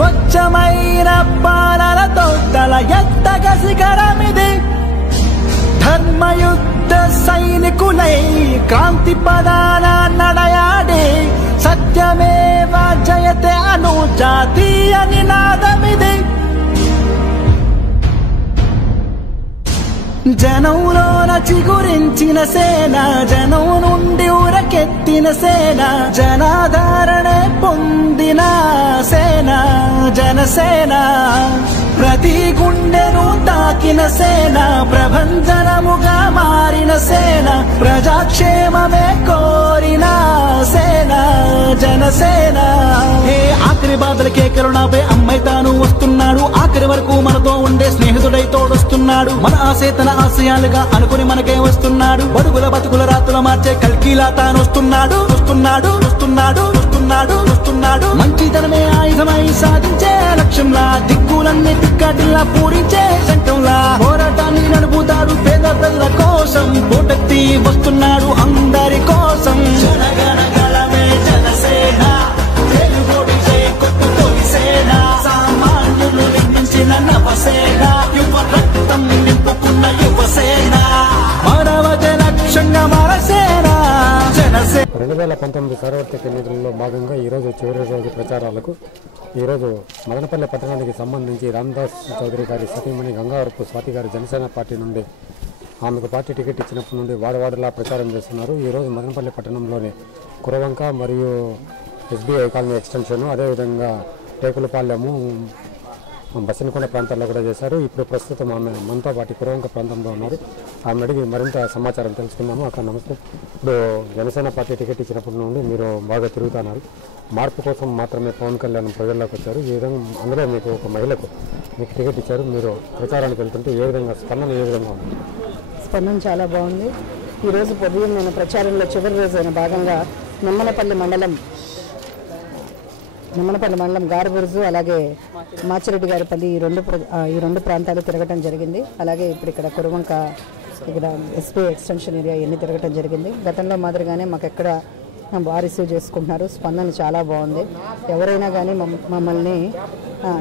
స్వచ్ఛమైన పాలనతో తల ఎత్తగ శిఖరమిది ధర్మయుద్ధ సైనికులై క్రాంతి పదాన నడయాడి సత్యమేవ జయతే అను జాతీయ నినాదమిది జనంలోన చిగురించిన సేన జనం నుండి ఊరకెత్తిన సేన జనాధారణే పొందిన సేన జనసేన ప్రతి గుండెను తాకిన సేన ప్రభంజనముగా మారిన సేన ప్రజాక్షేమమే కోరిన సేన జనసేన ఆఖరి బాధలకే కరుణాపై అమ్మాయి తాను వస్తున్నాడు ఆఖరి వరకు మనతో ఉండే స్నేహితుడై తోడొస్తున్నాడు మన ఆశేతన ఆశయాలుగా అనుకుని మనకే వస్తున్నాడు బడుగుల బతుకుల రాతుల మార్చే కల్కీలా తాను వస్తున్నాడు వస్తున్నాడు వస్తున్నాడు వస్తున్నాడు వస్తున్నాడు మంచితనమే ఆయుధమై సాధించే లక్ష్యంలా దిక్కులన్నీ టిక్కాటిల్లా పూరించే శంఖంలా పోరాటాన్ని నడుపుతాడు పేద ప్రజల కోసం పోటెత్తి వస్తున్నాడు అందరి కోసం జనగణగణమే జనసేన కొట్టుకొలిసేన సామాన్యులు నిర్మించిన నవసేన యువ రక్తం నింపుకున్న యువసేన మానవత లక్ష్యంగా మరసేన జనసేన 2019 సార్వత్రిక ఎన్నికల్లో భాగంగా ఈరోజు చివరి రోజు ప్రచారాలకు ఈరోజు మదనపల్లి పట్టణానికి సంబంధించి రామదాస్ చౌదరి గారి సతీమణి గంగావరపు స్వాతి గారి జనసేన పార్టీ నుండి ఆమెకు పార్టీ టికెట్ ఇచ్చినప్పటి నుండి వాడవాడలా ప్రచారం చేస్తున్నారు. ఈరోజు మదనపల్లి పట్టణంలోని కురవంక మరియు ఎస్బీఐ కాలనీ ఎక్స్టెన్షన్ అదేవిధంగా టేకులపాలెము బస్సనకొండ ప్రాంతాల్లో కూడా చేశారు. ఇప్పుడు ప్రస్తుతం ఆమె మనతో పాటు కురవంక ప్రాంతంలో ఉన్నారు. ఆమె అడిగి మరింత సమాచారం తెలుసుకుందాము. అక్కడ నమస్తే. ఇప్పుడు జనసేన పార్టీ టికెట్ ఇచ్చినప్పటి నుండి మీరు బాగా తిరుగుతున్నారు. మార్పు కోసం మాత్రమే పవన్ కళ్యాణ్ ప్రజల్లోకి వచ్చారు. ఈ విధంగా అందులో మీకు ఒక మహిళకు మీకు టికెట్ ఇచ్చారు. మీరు ప్రచారానికి వెళ్తుంటే ఏ విధంగా స్పందన ఉంది? స్పందన చాలా బాగుంది. ఈరోజు ఉదయం నేను ప్రచారంలో చివరి రోజైన భాగంగా నిమ్మనపల్లి మండలం గారబురుజు అలాగే మాచిరెడ్డి గారిపల్లి ఈ రెండు ప్రాంతాలు తిరగటం జరిగింది. అలాగే ఇప్పుడు ఇక్కడ కురవంక ఇక్కడ ఎస్పీ ఎక్స్టెన్షన్ ఏరియా ఇవన్నీ తిరగటం జరిగింది. గతంలో మాదిరిగానే మాకు ఎక్కడ బాగా రిసీవ్ చేసుకుంటున్నారు. స్పందన చాలా బాగుంది. ఎవరైనా కానీ మమ్మల్ని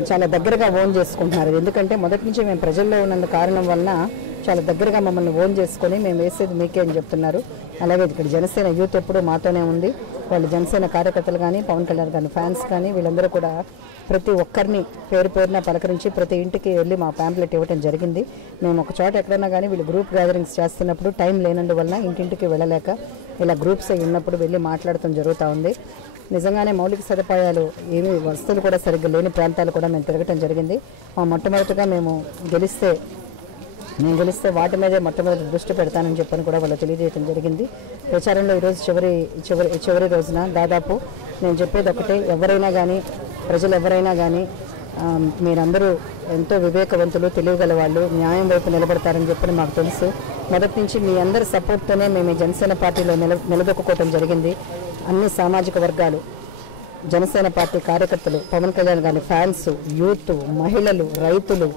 చాలా దగ్గరగా ఓన్ చేసుకుంటున్నారు. ఎందుకంటే మొదటి నుంచి మేము ప్రజల్లో ఉన్నందు కారణం వలన చాలా దగ్గరగా మమ్మల్ని ఓన్ చేసుకొని మేము వేసేది మీకే అని చెప్తున్నారు. అలాగే ఇక్కడ జనసేన యూత్ ఎప్పుడూ మాతోనే ఉంది. వాళ్ళు జనసేన కార్యకర్తలు కానీ పవన్ కళ్యాణ్ కానీ ఫ్యాన్స్ కానీ వీళ్ళందరూ కూడా ప్రతి ఒక్కరిని పేరు పేరున పలకరించి ప్రతి ఇంటికి వెళ్ళి మా ప్యాంప్లెట్ ఇవ్వడం జరిగింది. మేము ఒక చోట ఎక్కడన్నా కానీ వీళ్ళు గ్రూప్ గ్యాదరింగ్స్ చేస్తున్నప్పుడు టైం లేనందువలన ఇంటింటికి వెళ్ళలేక ఇలా గ్రూప్స్ ఉన్నప్పుడు వెళ్ళి మాట్లాడటం జరుగుతూ ఉంది. నిజంగానే మౌలిక సదుపాయాలు ఏమీ వస్తువులు కూడా సరిగ్గా లేని ప్రాంతాలు కూడా మేము తిరగటం జరిగింది. మొట్టమొదటిగా నేను గెలిస్తే వాటి మీదే మొట్టమొదటి దృష్టి పెడతానని చెప్పని కూడా వాళ్ళు తెలియజేయడం జరిగింది. ప్రచారంలో ఈరోజు చివరి రోజున దాదాపు నేను చెప్పేది ఒకటే, ఎవరైనా కానీ ప్రజలు ఎవరైనా కానీ మీరందరూ ఎంతో వివేకవంతులు, తెలియగల వాళ్ళు, న్యాయం వైపు నిలబడతారని చెప్పని మాకు తెలుసు. మొదటి నుంచి మీ అందరి సపోర్ట్తోనే మేము జనసేన పార్టీలో నిలదొక్కుకోవడం జరిగింది. అన్ని సామాజిక వర్గాలు, జనసేన పార్టీ కార్యకర్తలు, పవన్ కళ్యాణ్ గారి ఫ్యాన్స్, యూత్, మహిళలు, రైతులు,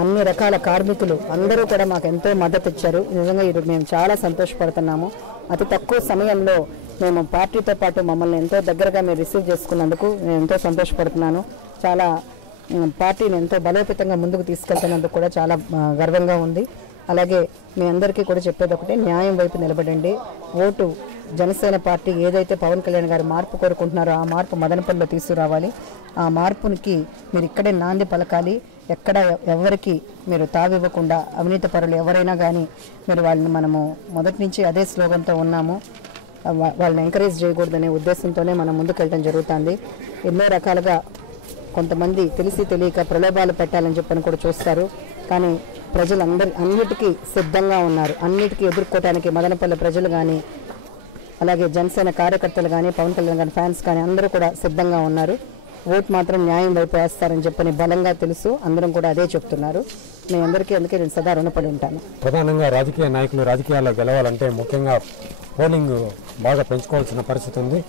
అన్ని రకాల కార్మికులు అందరూ కూడా మాకు ఎంతో మద్దతు ఇచ్చారు. నిజంగా ఇది మేము చాలా సంతోషపడుతున్నాము. అతి తక్కువ సమయంలో మేము పార్టీతో పాటు మమ్మల్ని ఎంతో దగ్గరగా మీరు రిసీవ్ చేసుకున్నందుకు నేను ఎంతో సంతోషపడుతున్నాను. చాలా పార్టీని ఎంతో బలోపేతంగా ముందుకు తీసుకెళ్తున్నందుకు కూడా చాలా గర్వంగా ఉంది. అలాగే మీ అందరికీ కూడా చెప్పేది ఒకటే, న్యాయం వైపు నిలబడండి. ఓటు జనసేన పార్టీ ఏదైతే పవన్ కళ్యాణ్ గారు మార్పు కోరుకుంటున్నారో ఆ మార్పు మదనపల్లిలో తీసుకురావాలి. ఆ మార్పునికి మీరు ఇక్కడే నాంది పలకాలి. ఎక్కడ ఎవరికి మీరు తావివ్వకుండా అవినీతి పరులు ఎవరైనా కానీ మీరు వాళ్ళని మనము మొదటి నుంచి అదే స్లోగన్తో ఉన్నాము. వాళ్ళని ఎంకరేజ్ చేయకూడదనే ఉద్దేశంతోనే మనం ముందుకెళ్ళడం జరుగుతుంది. ఎన్నో రకాలుగా కొంతమంది తెలిసి తెలియక ప్రలోభాలు పెట్టాలని చెప్పని కూడా చూస్తారు. కానీ అన్నిటికీ సిద్ధంగా ఉన్నారు. అన్నిటికీ ఎదుర్కోవడానికి మదనపల్లి ప్రజలు కానీ అలాగే జనసేన కార్యకర్తలు కానీ పవన్ కళ్యాణ్ గారి ఫ్యాన్స్ కానీ అందరూ కూడా సిద్ధంగా ఉన్నారు. ఓటు మాత్రం న్యాయం వైపు వేస్తారని చెప్పని బలంగా తెలుసు. అందరం కూడా అదే చెప్తున్నారు. మీ అందరికీ అందుకే నేను సదా రుణపడి ఉంటాను. ప్రధానంగా రాజకీయ నాయకులు రాజకీయాల్లో గెలవాలంటే ముఖ్యంగా పోలింగ్ బాగా పెంచుకోవాల్సిన పరిస్థితి ఉంది.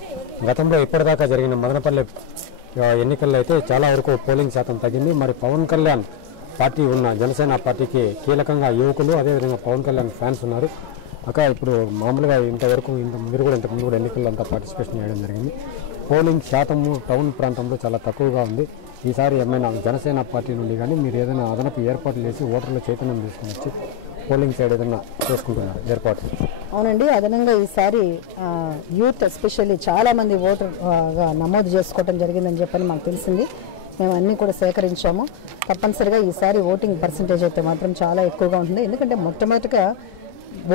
గతంలో ఇప్పటిదాకా జరిగిన మదనపల్లి ఎన్నికల్లో అయితే చాలా వరకు పోలింగ్ శాతం తగ్గింది. మరి పవన్ కళ్యాణ్ పార్టీ ఉన్న జనసేన పార్టీకి కీలకంగా యువకులు అదేవిధంగా పవన్ కళ్యాణ్ ఫ్యాన్స్ ఉన్నారు. ఇప్పుడు మామూలుగా మీరు కూడా ఇంతకుముందు కూడా ఎన్నికల్లో అంతా పార్టిసిపేషన్ చేయడం జరిగింది. పోలింగ్ శాతము టౌన్ ప్రాంతంలో చాలా తక్కువగా ఉంది. ఈసారి ఏమైనా జనసేన పార్టీ నుండి కానీ మీరు ఏదైనా అదనపు ఏర్పాట్లు చేసి ఓటర్ల చైతన్యం తీసుకుని వచ్చి పోలింగ్ సైడ్ ఏదైనా చేసుకుంటున్నారు ఏర్పాటు? అవునండి, అదనంగా ఈసారి యూత్ ఎస్పెషల్లీ చాలామంది ఓటర్గా నమోదు చేసుకోవడం జరిగిందని చెప్పని మాకు తెలిసింది. మేము అన్నీ కూడా సేకరించాము. తప్పనిసరిగా ఈసారి ఓటింగ్ పర్సంటేజ్ అయితే మాత్రం చాలా ఎక్కువగా ఉంటుంది. ఎందుకంటే మొట్టమొదటిగా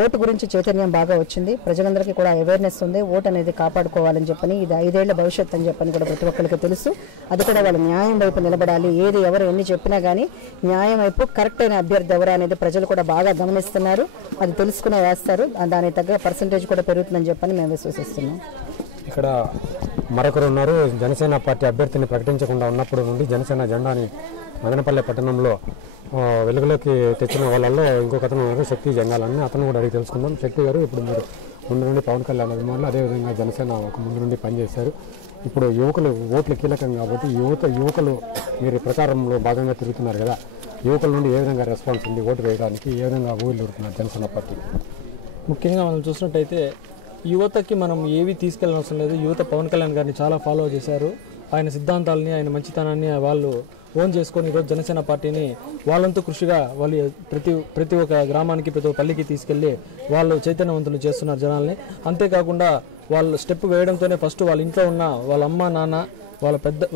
ఓటు గురించి చైతన్యం బాగా వచ్చింది, ప్రజలందరికీ కూడా అవేర్నెస్ ఉంది. ఓటు అనేది కాపాడుకోవాలని చెప్పని, ఇది 5 ఏళ్ల భవిష్యత్తు అని చెప్పని కూడా ప్రతి ఒక్కరికి తెలుసు. అది కూడా వాళ్ళు న్యాయం వైపు నిలబడాలి. ఏది ఎవరు ఎన్ని చెప్పినా కానీ న్యాయం వైపు కరెక్ట్ అయిన అభ్యర్థి ఎవరు అనేది ప్రజలు కూడా బాగా గమనిస్తున్నారు. అది తెలుసుకునే వేస్తారు. దానికి తగ్గ పర్సంటేజ్ కూడా పెరుగుతుందని చెప్పని మేము విశ్వసిస్తున్నాం. ఇక్కడ మరొకరు ఉన్నారు. జనసేన పార్టీ అభ్యర్థిని ప్రకటించకుండా ఉన్నప్పుడు నుండి జనసేన జెండాని మదనపల్లె పట్టణంలో వెలుగులోకి తెచ్చిన వాళ్ళల్లో ఇంకొక అతను ఉన్నారు, శక్తి జంగాలని. అతను కూడా అడిగి తెలుసుకుందాం. శక్తి గారు, ఇప్పుడు మీరు ముందు నుండి పవన్ కళ్యాణ్ అభిమానులు, అదేవిధంగా జనసేన ఒక ముందు నుండి పనిచేశారు. ఇప్పుడు యువకులు ఓట్లు కీలకం కాబట్టి యువకులు మీరు ప్రచారంలో భాగంగా తిరుగుతున్నారు కదా, యువకుల నుండి ఏ విధంగా రెస్పాన్స్ ఉంది ఓటు వేయడానికి? ఏ విధంగా ఊళ్ళూరుతున్నారు జనసేన పార్టీ? ముఖ్యంగా మనం చూసినట్టయితే యువతకి మనం ఏవి తీసుకెళ్ళిన అవసరం లేదు. యువత పవన్ కళ్యాణ్ గారిని చాలా ఫాలో చేశారు. ఆయన సిద్ధాంతాలని, ఆయన మంచితనాన్ని వాళ్ళు ఓన్ చేసుకొని ఈరోజు జనసేన పార్టీని వాళ్ళంతా కృషిగా వాళ్ళు ప్రతి ఒక్క గ్రామానికి, ప్రతి ఒక్క పల్లికి తీసుకెళ్ళి వాళ్ళు చైతన్యవంతులు చేస్తున్నారు జనాల్ని. అంతేకాకుండా వాళ్ళు స్టెప్ వేయడంతోనే ఫస్ట్ వాళ్ళ ఇంట్లో ఉన్న వాళ్ళ అమ్మ నాన్న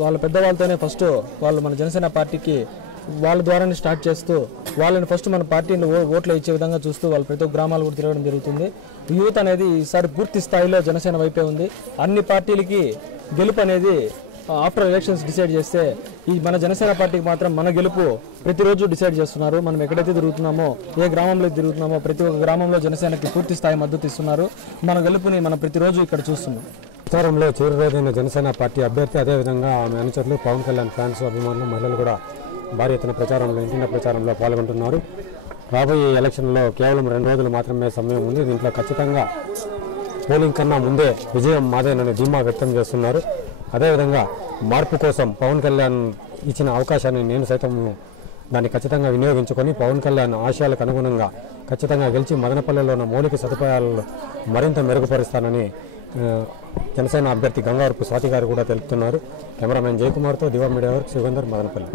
వాళ్ళ పెద్దవాళ్ళతోనే ఫస్ట్ వాళ్ళు మన జనసేన పార్టీకి వాళ్ళ ద్వారానే స్టార్ట్ చేస్తూ వాళ్ళని ఫస్ట్ మన పార్టీని ఓట్లు ఇచ్చే విధంగా చూస్తూ వాళ్ళు ప్రతి ఒక్క గ్రామాలు కూడా తిరగడం జరుగుతుంది. యూత్ అనేది ఈసారి పూర్తి స్థాయిలో జనసేన వైపే ఉంది. అన్ని పార్టీలకి గెలుపు అనేది ఆఫ్టర్ ఎలక్షన్స్ డిసైడ్ చేస్తే ఈ మన జనసేన పార్టీకి మాత్రం మన గెలుపు ప్రతిరోజు డిసైడ్ చేస్తున్నారు. మనం ఎక్కడైతే తిరుగుతున్నామో, ఏ గ్రామంలో తిరుగుతున్నామో ప్రతి ఒక్క గ్రామంలో జనసేనకి పూర్తి స్థాయి మద్దతు ఇస్తున్నారు. మన గెలుపుని మనం ప్రతిరోజు ఇక్కడ చూస్తున్నాం. ప్రచారంలో చివరి రోజైన జనసేన పార్టీ అభ్యర్థి, అదేవిధంగా ఆమె అనుచరులు, పవన్ కళ్యాణ్ ఫ్యాన్స్, అభిమానులు, మహిళలు కూడా భారీ ఎత్తున ప్రచారంలో, ఇంటింటి ప్రచారంలో పాల్గొంటున్నారు. రాబోయే ఎలక్షన్లో కేవలం 2 రోజులు మాత్రమే సమయం ఉంది. దీంట్లో ఖచ్చితంగా పోలింగ్ కన్నా ముందే విజయం మాదేనని ధీమా వ్యక్తం చేస్తున్నారు. అదేవిధంగా మార్పు కోసం పవన్ కళ్యాణ్ ఇచ్చిన అవకాశాన్ని నేను సైతం దాన్ని ఖచ్చితంగా వినియోగించుకొని పవన్ కళ్యాణ్ ఆశయాలకు అనుగుణంగా ఖచ్చితంగా గెలిచి మదనపల్లెలో ఉన్న మౌలిక సదుపాయాలను మరింత మెరుగుపరుస్తానని జనసేన అభ్యర్థి గంగావరపు స్వాతి గారు కూడా తెలుపుతున్నారు. కెమెరామెన్ జయకుమార్తో Diva media work, Sugandhar, Madanapalle.